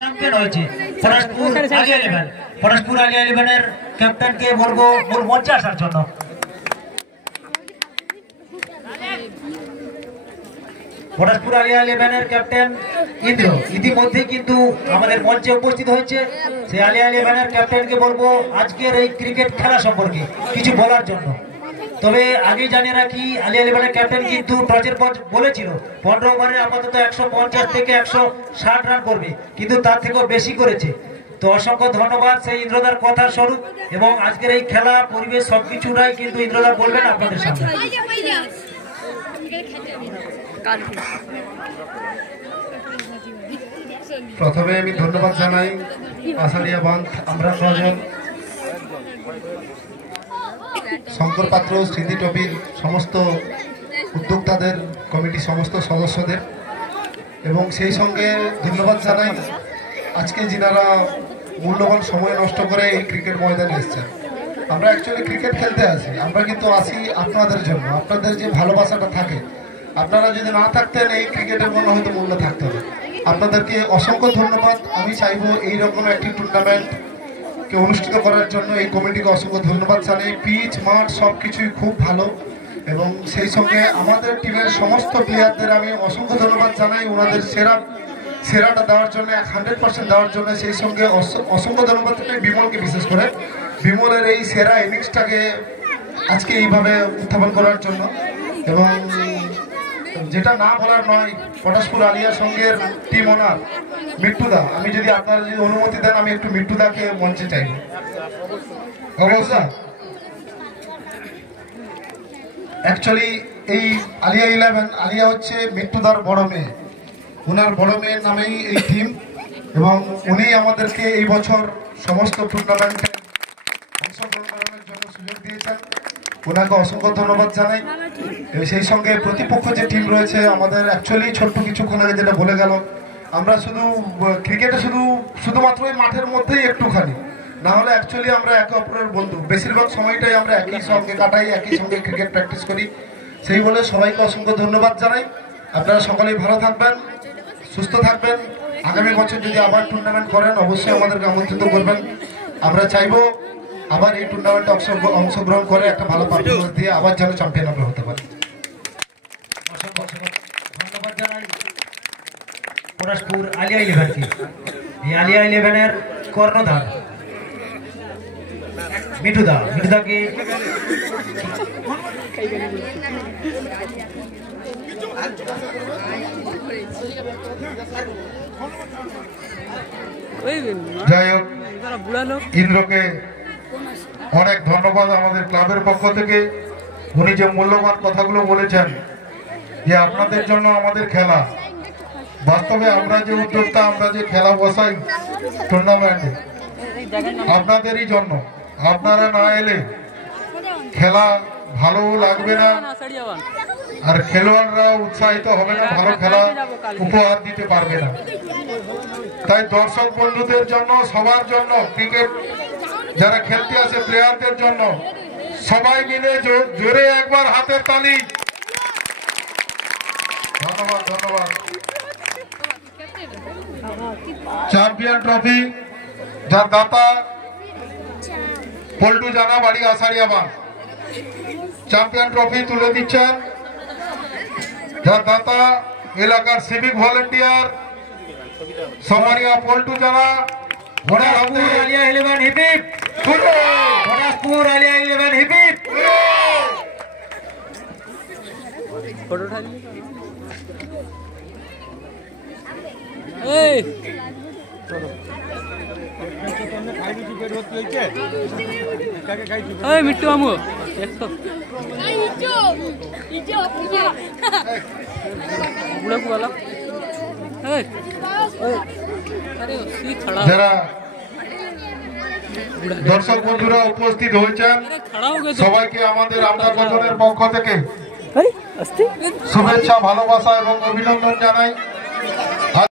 Champion হয়েছে Parashpur Aliya eleven. Parashpur Alia ইলেভেনের ক্যাপ্টেনকে বলবো মূল মঞ্চে আসার জন্য। পরাশপুর আলিয়া ইলেভেনের ক্যাপ্টেন ইন্দ্র ইতিমধ্যে কিন্তু আমাদের মঞ্চে উপস্থিত হয়েছে। সেই আলিয়া ইলেভেনের ক্যাপ্টেনকে বলবো আজকের এই ক্রিকেট খেলা সম্পর্কে কিছু বলার জন্য। তবে আগে জানিয়ে রাখি, আলিয়া ইলেভেনের ক্যাপ্টেন কিন্তু টসের পর বলেছিল 15 ওভারে আপাতত 150 থেকে 160 রান করবে, কিন্তু তার থেকেও বেশি করেছে। তো অসংখ্য ধন্যবাদ সেই ইন্দ্রদার কথার স্বরূপ, এবং আজকের এই খেলা পরিবেশ সবকিছুটাই কিন্তু ইন্দ্রদা বলবেন আপনাদের সামনে। প্রথমে আমি ধন্যবাদ জানাই আসারিয়া বাঁধ আমরা 9 জন, শঙ্কর পাত্র স্মৃতি ট্রফির সমস্ত উদ্যোক্তাদের, কমিটির সমস্ত সদস্যদের, এবং সেই সঙ্গে ধন্যবাদ জানাই আজকে যিনারা মূল্যবান সময় নষ্ট করে এই ক্রিকেট ময়দানে এসেছেন। আমরা অ্যাকচুয়ালি ক্রিকেট খেলতে আসি, আমরা কিন্তু আসি আপনাদের জন্য। আপনাদের যে ভালোবাসাটা থাকে, আপনারা যদি না থাকতেন এই ক্রিকেটের মনে হয়তো মূল্য থাকতে হবে। আপনাদেরকে অসংখ্য ধন্যবাদ। আমি চাইবো এইরকম একটি টুর্নামেন্টকে অনুষ্ঠিত করার জন্য এই কমিটিকে অসংখ্য ধন্যবাদ জানাই। পিচ মাঠ সব কিছুই খুব ভালো, এবং সেই সঙ্গে আমাদের টিমের সমস্ত প্লেয়ারদের আমি অসংখ্য ধন্যবাদ জানাই ওনাদের সেরাটা দেওয়ার জন্য, 100% দেওয়ার জন্য। সেই সঙ্গে অসংখ্য ধন্যবাদ জানাই বিমলকে, বিশেষ করে বিমলের এই সেরা ইনিংসটাকে আজকে এইভাবে উত্থাপন করার জন্য। এবং যেটা না বলার নয়, পটাশপুর আলিয়ার সঙ্গে টিম ওনার মিট্টুদা, আমি যদি আপনারা যদি অনুমতি দেন আমি একটু মিট্টুদাকে মঞ্চে চাইব। অ্যাকচুয়ালি এই আলিয়া ইলেভেন, আলিয়া হচ্ছে মিট্টুদার বড় মেয়ে, ওনার বড় মেয়ের নামেই এই টিম, এবং উনি আমাদেরকে এই বছর সমস্ত টুর্নামেন্টে অংশগ্রহণ করানোর জন্য সুযোগ দিয়েছেন। ওনাকে অসংখ্য ধন্যবাদ জানাই। সেই সঙ্গে প্রতিপক্ষ যে টিম রয়েছে আমাদের, অ্যাকচুয়ালি ছোট্ট কিছুক্ষণ আগে যেটা বলে গেল, আমরা ক্রিকেটে শুধুমাত্র এই মাঠের মধ্যেই একটুখানি, না হলে অ্যাকচুয়ালি আমরা একে অপরের বন্ধু। বেশিরভাগ সময়টাই আমরা একই সঙ্গে কাটাই, একই সঙ্গে ক্রিকেট প্র্যাকটিস করি। সেই বলে সবাইকে অসংখ্য ধন্যবাদ জানাই। আপনারা সকলেই ভালো থাকবেন, সুস্থ থাকবেন। আগামী বছর যদি আবার টুর্নামেন্ট করেন অবশ্যই আমাদেরকে আমন্ত্রিত করবেন। আমরা চাইবো আবার এই টুর্নামেন্টে অংশগ্রহণ করে একটা ভালো পারফরমেন্স দিয়ে আবার যেন চ্যাম্পিয়ন আমরা হতে পারি। ধন্যবাদ জানাই পরাশপুর আলিয়া ইলেভেনকে। এই আলিয়া ইলেভেনের কর্ণধার মিঠুদাকে যাই হোক, ইন্দ্রকে অনেক ধন্যবাদ আমাদের ক্লাবের পক্ষ থেকে। উনি যে মূল্যবান কথাগুলো বলেছেন যে আপনাদের জন্য আমাদের খেলা, বাস্তবে আমরা যে উদ্যোক্তা, আমরা যে খেলা বসাই টুর্নামেন্টে আপনাদেরই জন্য। আপনারা না এলে খেলা ভালো লাগবে না, আর খেলোয়াড়রা উৎসাহিত হবে না, ভালো খেলা উপহার দিতে পারবে না। তাই দর্শক বন্ধুদের জন্য, সবার জন্য, ক্রিকেট যারা খেলতে আসে প্লেয়ারদের জন্য সবাই মিলে জোরে একবার হাতের তালি। ধন্যবাদ, ধন্যবাদ। চ্যাম্পিয়ন ট্রফি যার দাতা পল্টু জানা, বাড়ি আসারিয়া বাঁধ, চ্যাম্পিয়ন ট্রফি তুলে দিচ্ছেন যার দাতা এলাকার সিভিক ভলেন্টিয়ার সম্মানীয় Paltu Jana. Parashpur Aliya eleven hip hip, Parashpur Aliya eleven hip hip. Mittu Amu যারা দর্শক বন্ধুরা উপস্থিত হয়েছেন সবাইকে আমাদের আমরা বছরের পক্ষ থেকে শুভেচ্ছা, ভালোবাসা এবং অভিনন্দন জানাই।